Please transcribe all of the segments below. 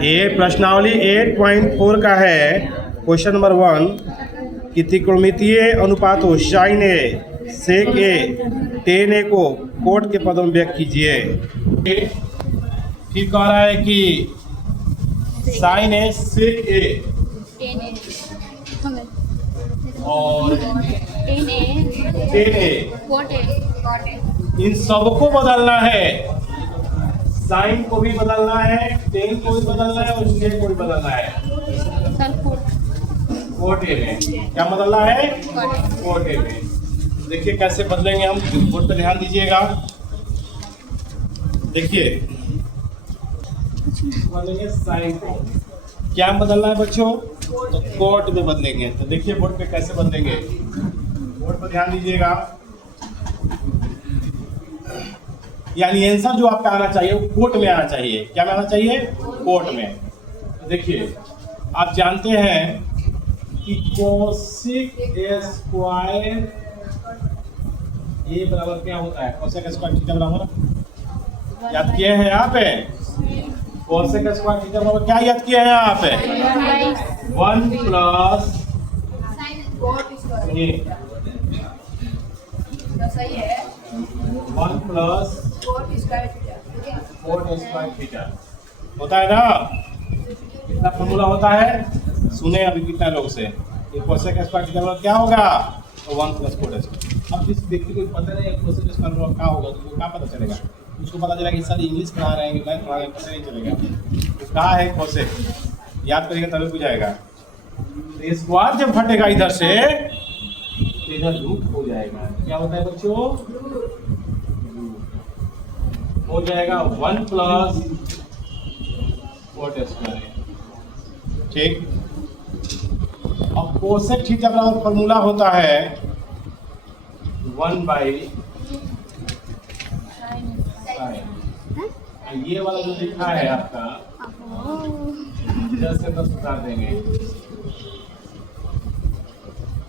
ये प्रश्नावली 8.4 का है। क्वेश्चन नंबर 1 कि त्रिकोणमितीय अनुपातों sin a sec a tan a को कोट के पदों में व्यक्त कीजिए। फिर कह रहा है कि sin a sec a और tan a इन सबको बदलना है। साइन को भी बदलना है, टेन को भी बदलना है और सेक को भी बदलना है। कोट ए में क्या बदलना है? कोट ए में। देखिए कैसे बदलेंगे हम, बोर्ड पे ध्यान दीजिएगा। देखिए बदलेंगे साइन को, क्या बदलना है बच्चों? तो कोट में बदलेंगे। तो देखिए बोर्ड पे कैसे बदलेंगे, बोर्ड पर ध्यान दीजिएगा। यानी आंसर जो आपका आना चाहिए वो कोट में आना चाहिए। क्या में आना चाहिए? कोट में। देखिए आप जानते हैं कि कोसेक स्क्वायर ए बराबर क्या होता है? कोसेक स्क्वायर थीटा बराबर याद किए हैं यहाँ पे? कोसेक स्क्वायर थीटा बराबर क्या याद किए हैं यहाँ पे? 1 प्लस सही है 1 प्लस कोट स्क्वायर थीटा होता है ना। कितना फॉर्मूला होता है सुने अभी कितना लोग से। ये कोसेक स्क्वायर थीटा क्या होगा? तो 1 प्लस कोट स्क्वायर। अब जिस व्यक्ति को पता नहीं कोसेक स्क्वायर क्या होगा तो वो क्या पता चलेगा? उसको पता चलेगा कि सर इंग्लिश पढ़ा रहे हैं, मैथ पढ़ा रहे हैं, पता नहीं चलेगा तो क्या है कोसेक। याद करेगा तभी हो जाएगा। तो स्क्वायर जब फटेगा इधर से तो इधर रूट हो जाएगा। क्या होता है बच्चों? हो जाएगा 1 प्लस कोट स्क्वायर। ठीक। अब कोसेक थीटा का फॉर्मूला होता है 1 बाई साइन। ये वाला जो लिखा है आपका 10 से 10 उतार देंगे।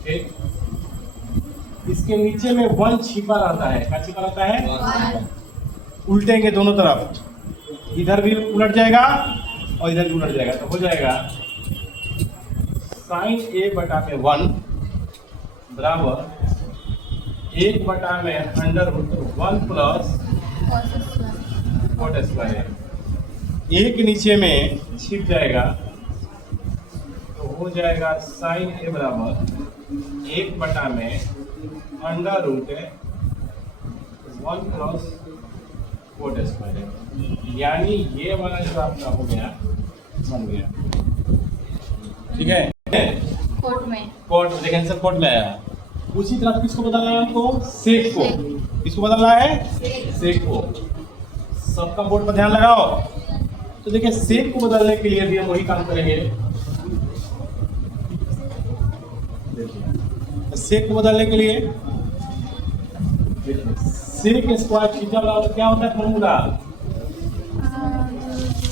ठीक। इसके नीचे में 1 छिपा रहता है। क्या छिपा रहता है? उल्टेंगे दोनों तरफ, इधर भी उलट जाएगा और इधर भी उलट जाएगा। तो हो जाएगा साइन ए बटा में 1 बराबर 1 बटा में under root 1 plus cot square. एक नीचे में छिप जाएगा तो हो जाएगा साइन ए बराबर 1 बटा में under root 1 plus cot square. यानी ये वाला जो आपका हो गया बन गया। ठीक है, कोट में देखिए आंसर कोट में आया। उसी तरह किसको बदलना है आपको? सेक को। किसको बदलना है? सेक को। सबका बोर्ड पर ध्यान लगाओ। तो देखिए सेक को बदलने के लिए भी हम वही काम करेंगे। देखिए सेक को बदलने के लिए सेक स्क्वायर थीटा बराबर क्या होता है फॉर्मूला?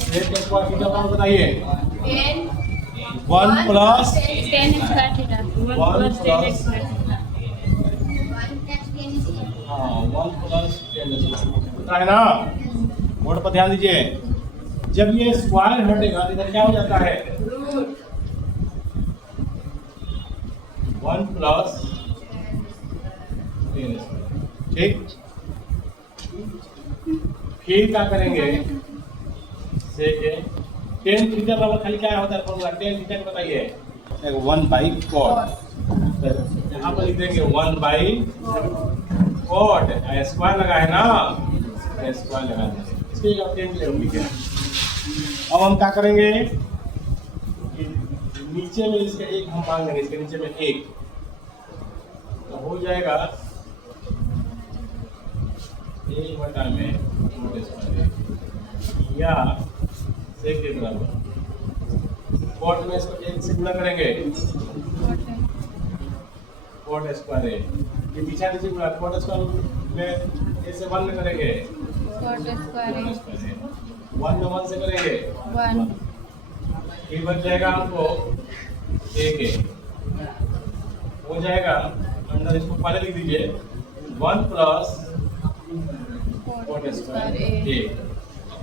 सेक स्क्वायर थीटा बराबर बताइए। 1 plus tan square theta 1 plus हाँ 1 प्लस होता है ना। बोर्ड पर ध्यान दीजिए। जब ये स्क्वायर हटेगा तो इधर क्या हो जाता है? 1 प्लस ठीक। फिर क्या करेंगे? टेन थीटा बराबर खाली क्या होता है फॉर्मूला? टेन थीटा को बताइए। 1 बाई कॉट। यहाँ पर लिख देंगे 1 बाई कॉट। स्क्वायर लगा है ना, स्क्वायर लगा है। इसके लिए टेन लिखे। अब हम क्या करेंगे? नीचे में इसका एक हम मान लेंगे, इसके नीचे में 1 तो हो जाएगा 1 बटा में कोट स्क्वायर या सेक के बराबर। कोट में इसको 1 से गुणा करेंगे कोट स्क्वायर है। ये पीछा नीचे गुणा कोट स्क्वायर में ए से 1 में करेंगे कोट स्क्वायर 1 में 1 से करेंगे 1। ये बच जाएगा हमको 1 हो जाएगा। अंदर इसको पहले लिख दीजिए 1 प्लस कोट स्क्वायर ए।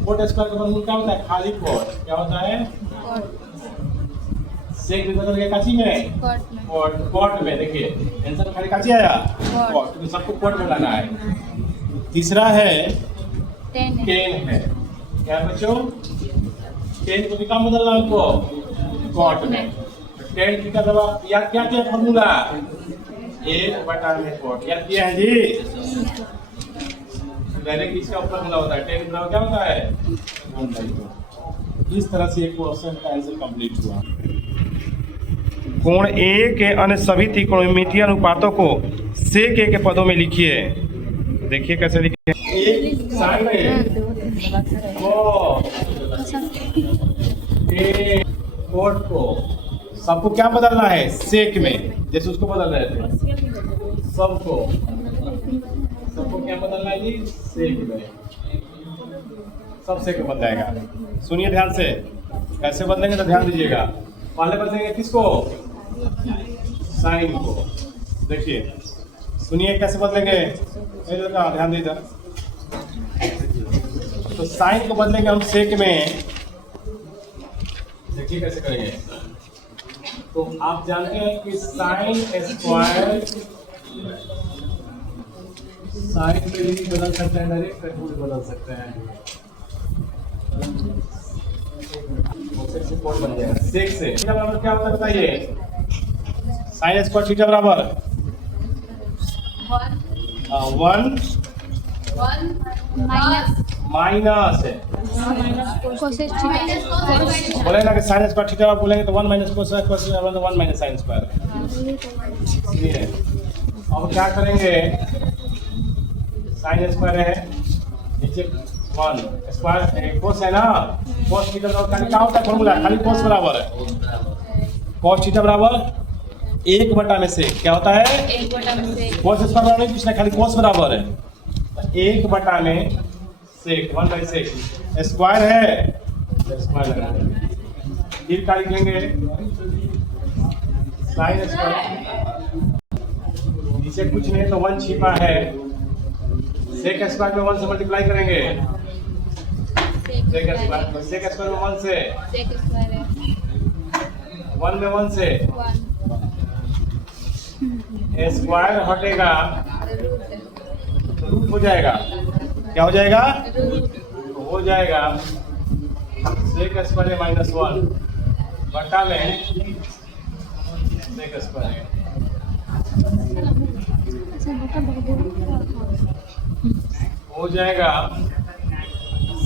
कोट स्क्वायर का वर्गमूल क्या होता है? खाली कोट। क्या होता है? कोट सेक भी बदल गया काची में, कोट में कोट कोट में। देखिए आंसर खाली काची आया कोट, तो सबको कोट में लाना है। तीसरा है 10 है। 10 है। क्या बच्चों? 10 को भी कहाँ बदलना है हमको? कोट में। 10 थीटा दबाव याद क्या किया फॉर्मूला? 1/में कोट याद किया है जी। पहले किसका फॉर्मूला होता है? 10 बराबर क्या होता है? 1/2। इस तरह से एक क्वेश्चन का आंसर कंप्लीट हुआ। कोण ए के अन्य सभी त्रिकोणमितीय अनुपातों को सेक ए के पदों में लिखिए। देखिए कैसे लिखिए। एक साइन है ए कोट को सबको क्या बदलना है? सेक में, जैसे उसको बदल रहे थे। सबको क्या बदलना है जी? सेक में। सब सेक में बदल जाएगा। सुनिए ध्यान से, कैसे बदलेंगे तो ध्यान दीजिएगा। पहले बदलेंगे किसको? साइन को। देखिए सुनिए कैसे बदलेंगे, ध्यान दीजिए। तो साइन को बदलेंगे हम सेक में। देखिए कैसे करेंगे। तो आप जानते हैं कि साइन स्क्वायर साइन पे भी बदल सकते हैं, डायरेक्ट करके भी बदल सकते हैं। सेक बन जाएगा। सेक से थीटा बराबर क्या होता है बताइए? साइन स्क्वायर थीटा बराबर 1 माइनस है। कोसेक थीटा बोले ना कि साइन स्क्वायर थीटा बोलेंगे तो 1 माइनस कोसेक कोसेक तो 1 माइनस साइन स्क्वायर। इसलिए अब क्या करेंगे? साइन स्क्वायर है नीचे 1 स्क्वायर कोस है ना, कोस थीटा बराबर क्या होता है फॉर्मूला? खाली कोस बराबर है कोस थीटा बराबर 1/में से क्या होता है? 1/में से कोस स्क्वायर बराबर नहीं पूछना, खाली कोस बराबर है 1/में सेक 1/सेक स्क्वायर है स्क्वायर लगा देंगे। फिर क्या लिखेंगे? साइन स्क्वायर नीचे कुछ नहीं तो 1 छिपा है। सेक स्क्वायर में 1 से मल्टीप्लाई करेंगे। सेक स्क्वायर में 1 से सेक स्क्वायर है 1 में 1 से 1 स्क्वायर हटेगा तो रूट हो जाएगा। क्या हो जाएगा? तो हो जाएगा सेक स्क्वायर -1 बटा में सेक स्क्वायर। हो जाएगा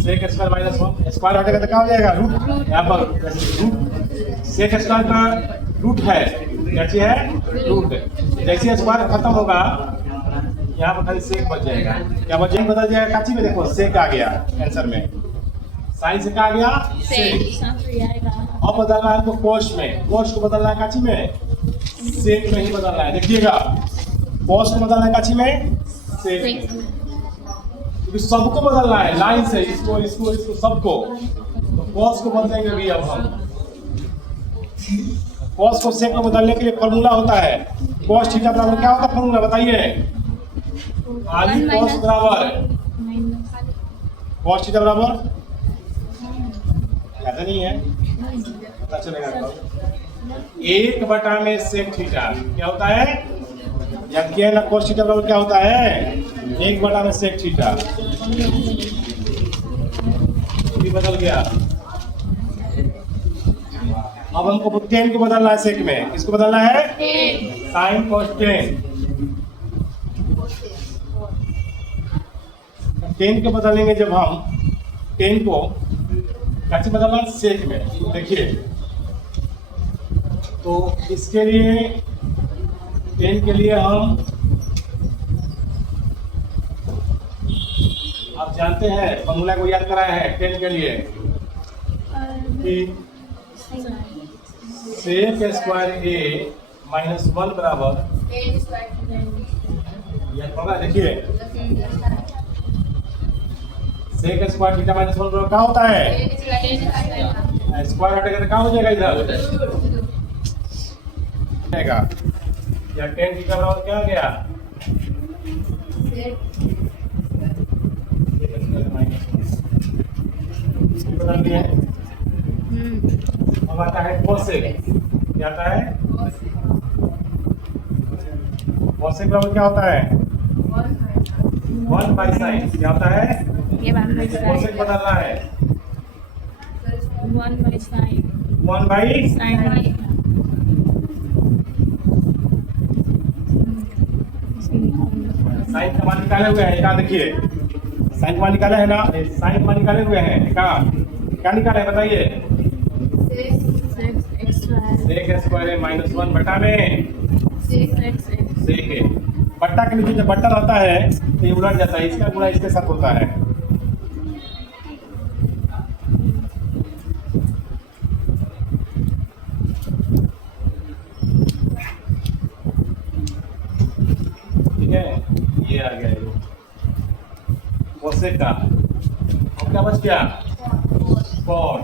सेक स्क्वायर -1 स्क्वायर हटेगा तो क्या हो जाएगा? रूट। यहाँ पर रूट सेक स्क्वायर का रूट है, क्या चीज है? रूट। जैसे स्क्वायर खत्म होगा यहाँ पर खाली सेक बच जाएगा। क्या बच जाएगा? बदल जाएगा काची में। देखो सेक आ गया आंसर में, साइन से क्या आ गया? सेक। अब बदलना है तो कोस में, कोस को बदलना है काची में, सेक में ही बदलना है। देखिएगा कोस को बदलना है काची में, सेक में, क्योंकि सबको बदलना है लाइन से, इसको इसको इसको सबको। तो कोस को बदलेंगे भी। अब हम कोस को सेक में बदलने के लिए फॉर्मूला होता है कोस थीटा बराबर क्या होता है फॉर्मूला बताइए? खाली कोस बराबर कोस थीटा बराबर याद नहीं है, पता चलेगा। 1/में सेक थीटा क्या होता है? याद किया है ना? कोस थीटा बराबर क्या होता है? 1/में सेक थीटा। भी बदल गया। अब हमको 10 को बदलना है सेक में। किसको बदलना है? साइन कोस 10 को बदलेंगे जब हम 10 को कैसे बदलना? सेक में। देखिए तो इसके लिए 10 के लिए हम आप जानते हैं फॉर्मूला को याद कराया है 10 के लिए कि सेक स्क्वायर ए -1 बराबर यह होगा। देखिए सेक स्क्वायर थीटा -1 बराबर क्या होता है? स्क्वायर हटेगा तो क्या हो जाएगा? इधर या 10 थीटा बराबर क्या आ गया? इसकी बदल दिए। अब आता है कोसेक। क्या आता है? कोसेक बराबर क्या होता है? 1 बाई साइन। क्या होता है? ये 1 बाई कोसेक साइन। बदलना है 1 by sine. 1 by sine. Sine का मान निकाले हुए हैं। क्या देखिए, साइन का मान निकाले है ना, साइन का मान निकाले हुए हैं। क्या निकाले है बताइए? सेक स्क्वायर है माइनस 1 बटा में सेक है। बट्टा के नीचे जब बट्टा रहता है तो ये उलट जाता है, इसका गुणा इसके साथ होता है। ठीक है, ये आ गया ये कोसेक का। अब क्या बच गया? कॉट।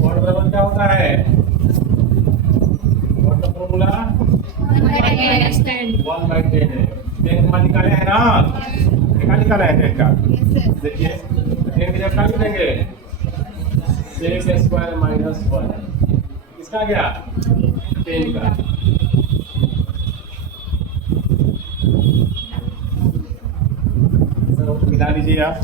कॉट बराबर क्या होता है? कॉट का फॉर्मूला 1 बाई 10 है। 10 का मान निकाले है ना, क्या निकाला है 10 का? देखिए 10 की जगह क्या लिखेंगे? Sec square minus 1। किसका गया? 10 का। मिला लीजिए आप।